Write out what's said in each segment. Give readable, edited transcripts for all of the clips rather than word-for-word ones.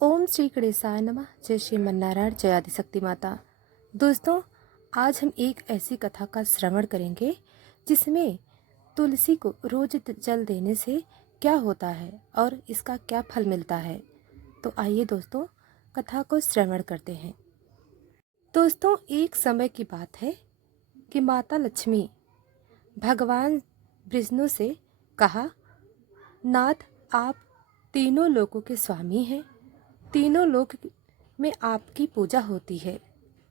ओम श्री गणेशाय नमः। जय श्रीमन्नारायण, जय आदिशक्ति माता। दोस्तों, आज हम एक ऐसी कथा का श्रवण करेंगे जिसमें तुलसी को रोज जल देने से क्या होता है और इसका क्या फल मिलता है। तो आइए दोस्तों, कथा को श्रवण करते हैं। दोस्तों, एक समय की बात है कि माता लक्ष्मी भगवान विष्णु से कहा, नाथ, आप तीनों लोकों के स्वामी हैं। तीनों लोक में आपकी पूजा होती है।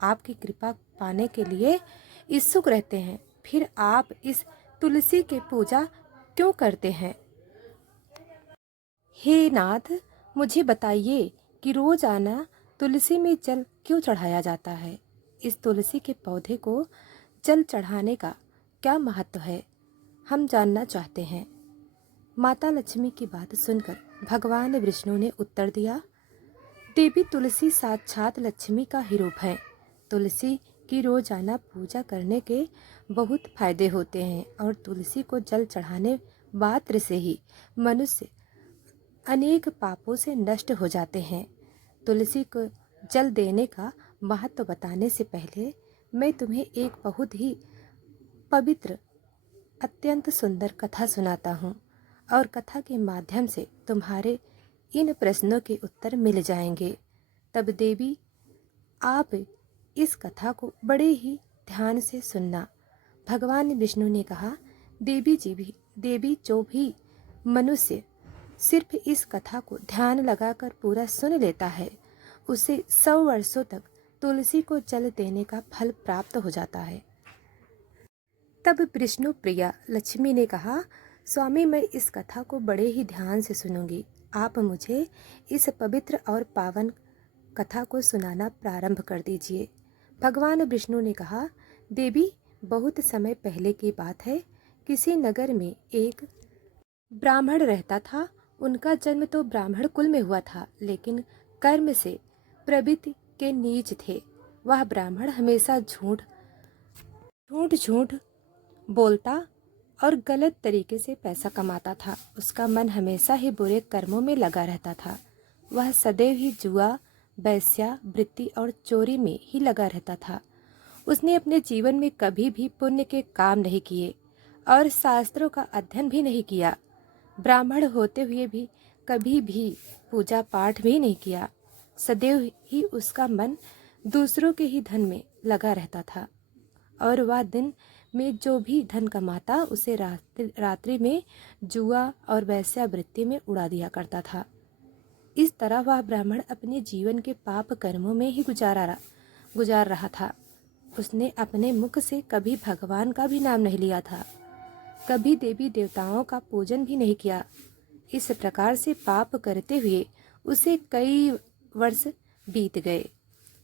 आपकी कृपा पाने के लिए इच्छुक रहते हैं। फिर आप इस तुलसी की पूजा क्यों करते हैं? हे नाथ, मुझे बताइए कि रोजाना तुलसी में जल क्यों चढ़ाया जाता है? इस तुलसी के पौधे को जल चढ़ाने का क्या महत्व है? हम जानना चाहते हैं। माता लक्ष्मी की बात सुनकर भगवान विष्णु ने उत्तर दिया, देवी तुलसी साक्षात लक्ष्मी का ही रूप है। तुलसी की रोजाना पूजा करने के बहुत फायदे होते हैं और तुलसी को जल चढ़ाने मात्र से ही मनुष्य अनेक पापों से नष्ट हो जाते हैं। तुलसी को जल देने का महत्व बताने से पहले मैं तुम्हें एक बहुत ही पवित्र, अत्यंत सुंदर कथा सुनाता हूँ और कथा के माध्यम से तुम्हारे इन प्रश्नों के उत्तर मिल जाएंगे। तब देवी, आप इस कथा को बड़े ही ध्यान से सुनना। भगवान विष्णु ने कहा, देवी जो भी मनुष्य सिर्फ इस कथा को ध्यान लगाकर पूरा सुन लेता है, उसे 100 वर्षों तक तुलसी को जल देने का फल प्राप्त हो जाता है। तब विष्णु प्रिया लक्ष्मी ने कहा, स्वामी, मैं इस कथा को बड़े ही ध्यान से सुनूंगी। आप मुझे इस पवित्र और पावन कथा को सुनाना प्रारंभ कर दीजिए। भगवान विष्णु ने कहा, देवी, बहुत समय पहले की बात है। किसी नगर में एक ब्राह्मण रहता था। उनका जन्म तो ब्राह्मण कुल में हुआ था, लेकिन कर्म से प्रवृत्ति के नीच थे। वह ब्राह्मण हमेशा झूठ झूठ बोलता और गलत तरीके से पैसा कमाता था। उसका मन हमेशा ही बुरे कर्मों में लगा रहता था। वह सदैव ही जुआ, वेश्या वृत्ति और चोरी में ही लगा रहता था। उसने अपने जीवन में कभी भी पुण्य के काम नहीं किए और शास्त्रों का अध्ययन भी नहीं किया। ब्राह्मण होते हुए भी कभी भी पूजा पाठ भी नहीं किया। सदैव ही उसका मन दूसरों के ही धन में लगा रहता था और वह दिन में जो भी धन कमाता उसे रात्रि में जुआ और वेश्यावृत्ति में उड़ा दिया करता था। इस तरह वह ब्राह्मण अपने जीवन के पाप कर्मों में ही गुजार रहा था। उसने अपने मुख से कभी भगवान का भी नाम नहीं लिया था, कभी देवी देवताओं का पूजन भी नहीं किया। इस प्रकार से पाप करते हुए उसे कई वर्ष बीत गए।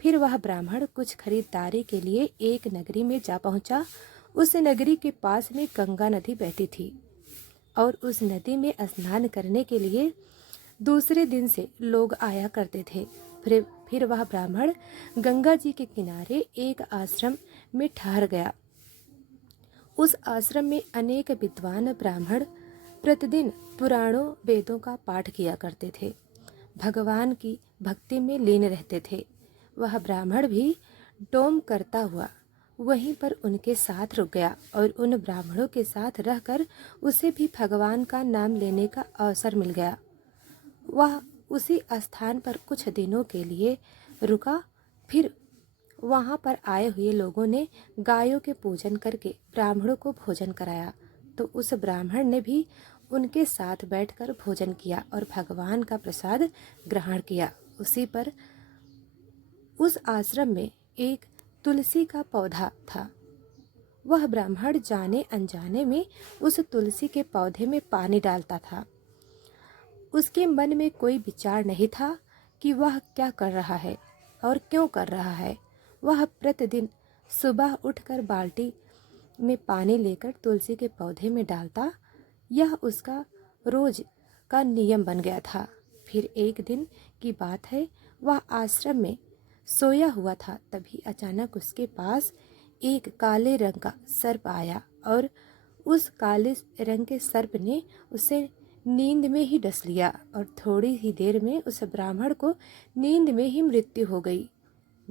फिर वह ब्राह्मण कुछ खरीदारी के लिए एक नगरी में जा पहुंचा। उस नगरी के पास में गंगा नदी बहती थी और उस नदी में स्नान करने के लिए दूसरे दिन से लोग आया करते थे। फिर वह ब्राह्मण गंगा जी के किनारे एक आश्रम में ठहर गया। उस आश्रम में अनेक विद्वान ब्राह्मण प्रतिदिन पुराणों वेदों का पाठ किया करते थे, भगवान की भक्ति में लीन रहते थे। वह ब्राह्मण भी डोम करता हुआ वहीं पर उनके साथ रुक गया और उन ब्राह्मणों के साथ रहकर उसे भी भगवान का नाम लेने का अवसर मिल गया। वह उसी स्थान पर कुछ दिनों के लिए रुका। फिर वहां पर आए हुए लोगों ने गायों के पूजन करके ब्राह्मणों को भोजन कराया, तो उस ब्राह्मण ने भी उनके साथ बैठकर भोजन किया और भगवान का प्रसाद ग्रहण किया। उस आश्रम में एक तुलसी का पौधा था। वह ब्राह्मण जाने अनजाने में उस तुलसी के पौधे में पानी डालता था। उसके मन में कोई विचार नहीं था कि वह क्या कर रहा है और क्यों कर रहा है। वह प्रतिदिन सुबह उठकर बाल्टी में पानी लेकर तुलसी के पौधे में डालता। यह उसका रोज का नियम बन गया था। फिर एक दिन की बात है, वह आश्रम में सोया हुआ था। तभी अचानक उसके पास एक काले रंग का सर्प आया और उस काले रंग के सर्प ने उसे नींद में ही डस लिया और थोड़ी ही देर में उस ब्राह्मण को नींद में ही मृत्यु हो गई।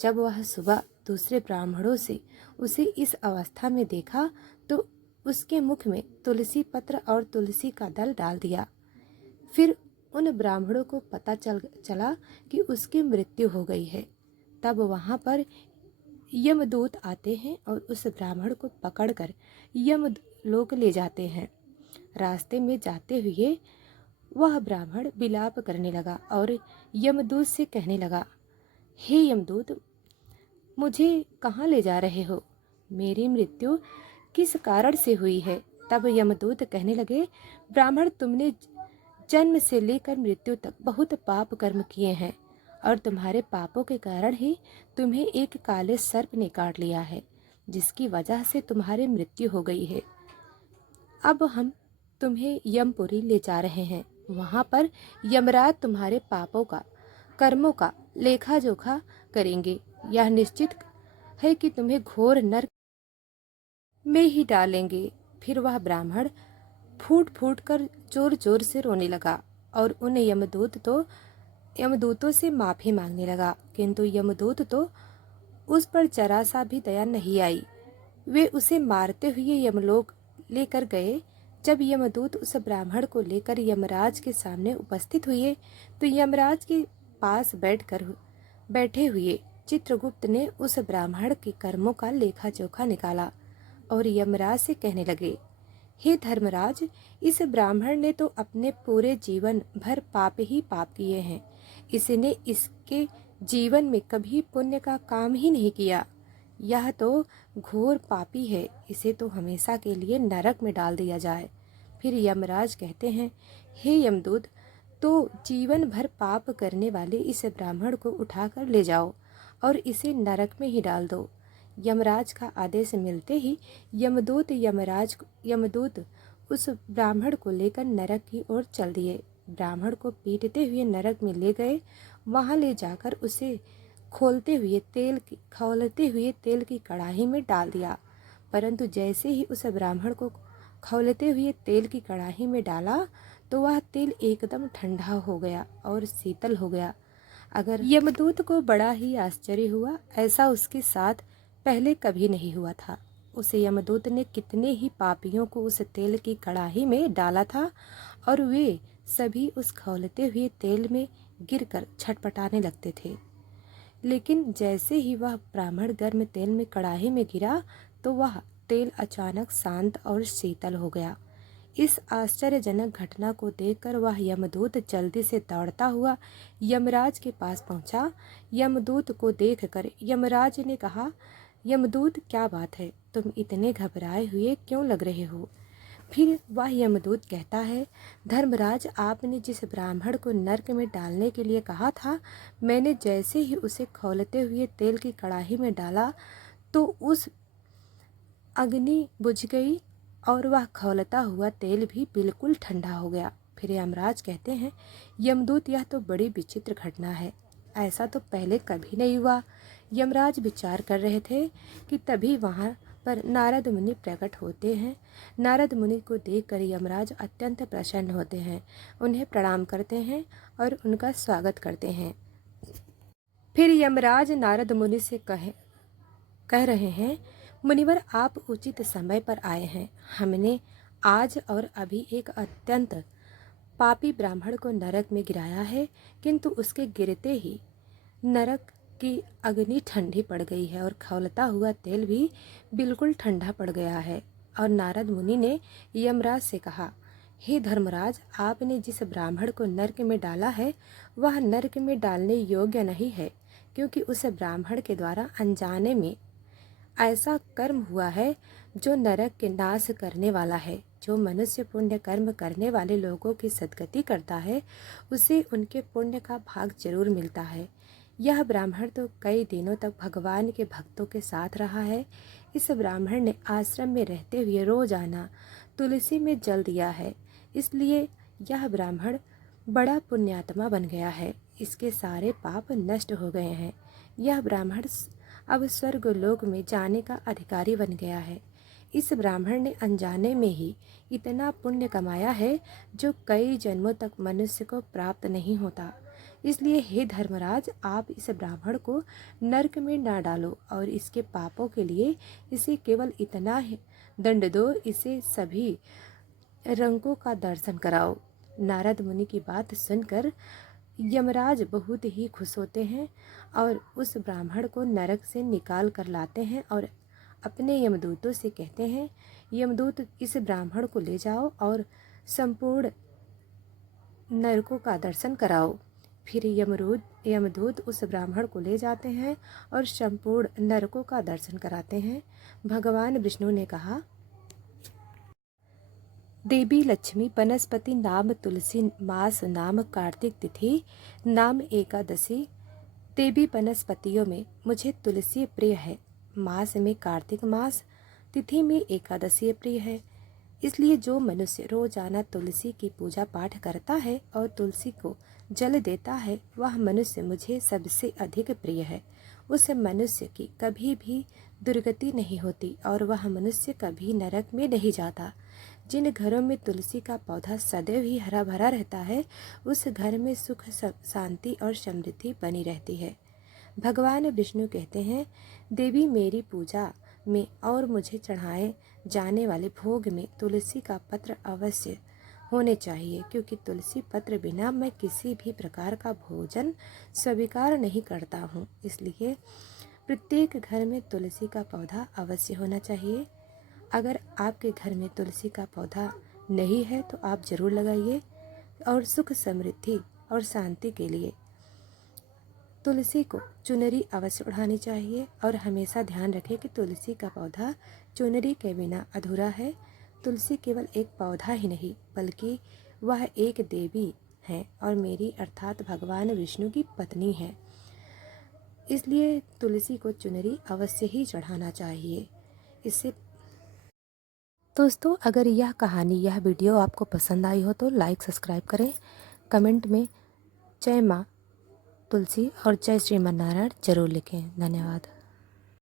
जब वह सुबह दूसरे ब्राह्मणों से उसे इस अवस्था में देखा तो उसके मुख में तुलसी पत्र और तुलसी का दल डाल दिया। फिर उन ब्राह्मणों को पता चला कि उसकी मृत्यु हो गई है। तब वहाँ पर यमदूत आते हैं और उस ब्राह्मण को पकड़कर यमलोक ले जाते हैं। रास्ते में जाते हुए वह ब्राह्मण विलाप करने लगा और यमदूत से कहने लगा, हे यमदूत, मुझे कहाँ ले जा रहे हो? मेरी मृत्यु किस कारण से हुई है? तब यमदूत कहने लगे, ब्राह्मण, तुमने जन्म से लेकर मृत्यु तक बहुत पाप कर्म किए हैं और तुम्हारे पापों के कारण ही तुम्हें एक काले सर्प ने काट लिया है, जिसकी वजह से तुम्हारी मृत्यु हो गई है। अब हम तुम्हें यमपुरी ले जा रहे हैं। वहाँ पर यमराज तुम्हारे पापों का, कर्मों का लेखा जोखा करेंगे। यह निश्चित है कि तुम्हें घोर नरक में ही डालेंगे। फिर वह ब्राह्मण फूट फूट कर जोर जोर से रोने लगा और उन यमदूतों से माफ़ी मांगने लगा, किंतु यमदूत तो उस पर जरा सा भी दया नहीं आई। वे उसे मारते हुए यमलोक लेकर गए। जब यमदूत उस ब्राह्मण को लेकर यमराज के सामने उपस्थित हुए तो यमराज के पास बैठे हुए चित्रगुप्त ने उस ब्राह्मण के कर्मों का लेखा जोखा निकाला और यमराज से कहने लगे, हे धर्मराज, इस ब्राह्मण ने तो अपने पूरे जीवन भर पाप ही पाप किए हैं। इसने इसके जीवन में कभी पुण्य का काम ही नहीं किया। यह तो घोर पापी है। इसे तो हमेशा के लिए नरक में डाल दिया जाए। फिर यमराज कहते हैं, हे यमदूत, तो जीवन भर पाप करने वाले इस ब्राह्मण को उठाकर ले जाओ और इसे नरक में ही डाल दो। यमराज का आदेश मिलते ही यमदूत उस ब्राह्मण को लेकर नरक की ओर चल दिए। ब्राह्मण को पीटते हुए नरक में ले गए। वहां ले जाकर उसे खौलते हुए तेल की कढ़ाई में डाल दिया। परंतु जैसे ही उस ब्राह्मण को खौलते हुए तेल की कढ़ाई में डाला तो वह तेल एकदम ठंडा हो गया और शीतल हो गया। अगर यमदूत को बड़ा ही आश्चर्य हुआ। ऐसा उसके साथ पहले कभी नहीं हुआ था। उस यमदूत ने कितने ही पापियों को उस तेल की कढ़ाई में डाला था और वे सभी उस खौलते हुए तेल में गिरकर छटपटाने लगते थे। लेकिन जैसे ही वह ब्राह्मण गर्म तेल में कढ़ाई में गिरा तो वह तेल अचानक शांत और शीतल हो गया। इस आश्चर्यजनक घटना को देखकर वह यमदूत जल्दी से दौड़ता हुआ यमराज के पास पहुंचा। यमदूत को देखकर यमराज ने कहा, यमदूत, क्या बात है? तुम इतने घबराए हुए क्यों लग रहे हो? फिर वह यमदूत कहता है, धर्मराज, आपने जिस ब्राह्मण को नरक में डालने के लिए कहा था, मैंने जैसे ही उसे खौलते हुए तेल की कढ़ाई में डाला तो उस अग्नि बुझ गई और वह खौलता हुआ तेल भी बिल्कुल ठंडा हो गया। फिर यमराज कहते हैं, यमदूत, यह तो बड़ी विचित्र घटना है। ऐसा तो पहले कभी नहीं हुआ। यमराज विचार कर रहे थे कि तभी वहाँ पर नारद मुनि प्रकट होते हैं। नारद मुनि को देखकर यमराज अत्यंत प्रसन्न होते हैं, उन्हें प्रणाम करते हैं और उनका स्वागत करते हैं। फिर यमराज नारद मुनि से कह रहे हैं, मुनिवर, आप उचित समय पर आए हैं। हमने आज और अभी एक अत्यंत पापी ब्राह्मण को नरक में गिराया है, किंतु उसके गिरते ही नरक की अग्नि ठंडी पड़ गई है और खौलता हुआ तेल भी बिल्कुल ठंडा पड़ गया है। और नारद मुनि ने यमराज से कहा, हे धर्मराज, आपने जिस ब्राह्मण को नरक में डाला है वह नरक में डालने योग्य नहीं है, क्योंकि उस ब्राह्मण के द्वारा अनजाने में ऐसा कर्म हुआ है जो नरक के नाश करने वाला है। जो मनुष्य पुण्य कर्म करने वाले लोगों की सद्गति करता है उसे उनके पुण्य का भाग जरूर मिलता है। यह ब्राह्मण तो कई दिनों तक भगवान के भक्तों के साथ रहा है। इस ब्राह्मण ने आश्रम में रहते हुए रोजाना तुलसी में जल दिया है, इसलिए यह ब्राह्मण बड़ा पुण्यात्मा बन गया है। इसके सारे पाप नष्ट हो गए हैं। यह ब्राह्मण अब स्वर्ग लोक में जाने का अधिकारी बन गया है। इस ब्राह्मण ने अनजाने में ही इतना पुण्य कमाया है जो कई जन्मों तक मनुष्य को प्राप्त नहीं होता। इसलिए हे धर्मराज, आप इस ब्राह्मण को नरक में ना डालो और इसके पापों के लिए इसे केवल इतना ही दंड दो, इसे सभी रंगों का दर्शन कराओ। नारद मुनि की बात सुनकर यमराज बहुत ही खुश होते हैं और उस ब्राह्मण को नरक से निकाल कर लाते हैं और अपने यमदूतों से कहते हैं, यमदूत इस ब्राह्मण को ले जाओ और संपूर्ण नरकों का दर्शन कराओ। फिर यमदूत उस ब्राह्मण को ले जाते हैं और संपूर्ण नरकों का दर्शन कराते हैं। भगवान विष्णु ने कहा, देवी लक्ष्मी वनस्पति नाम तुलसी, मास नाम कार्तिक तिथि नाम एकादशी। देवी वनस्पतियों में मुझे तुलसी प्रिय है, मास में कार्तिक मास, तिथि में एकादशी प्रिय है। इसलिए जो मनुष्य रोजाना तुलसी की पूजा पाठ करता है और तुलसी को जल देता है, वह मनुष्य मुझे सबसे अधिक प्रिय है। उस मनुष्य की कभी भी दुर्गति नहीं होती और वह मनुष्य कभी नरक में नहीं जाता। जिन घरों में तुलसी का पौधा सदैव ही हरा भरा रहता है, उस घर में सुख शांति और समृद्धि बनी रहती है। भगवान विष्णु कहते हैं, देवी मेरी पूजा में और मुझे चढ़ाए जाने वाले भोग में तुलसी का पत्र अवश्य होने चाहिए, क्योंकि तुलसी पत्र बिना मैं किसी भी प्रकार का भोजन स्वीकार नहीं करता हूँ। इसलिए प्रत्येक घर में तुलसी का पौधा अवश्य होना चाहिए। अगर आपके घर में तुलसी का पौधा नहीं है तो आप ज़रूर लगाइए और सुख समृद्धि और शांति के लिए तुलसी को चुनरी अवश्य उड़ानी चाहिए। और हमेशा ध्यान रखें कि तुलसी का पौधा चुनरी के बिना अधूरा है। तुलसी केवल एक पौधा ही नहीं बल्कि वह एक देवी है और मेरी अर्थात भगवान विष्णु की पत्नी है। इसलिए तुलसी को चुनरी अवश्य ही चढ़ाना चाहिए। इससे दोस्तों, अगर यह कहानी, यह वीडियो आपको पसंद आई हो तो लाइक सब्सक्राइब करें। कमेंट में जय माँ तुलसी और जय श्रीमन नारायण जरूर लिखें। धन्यवाद।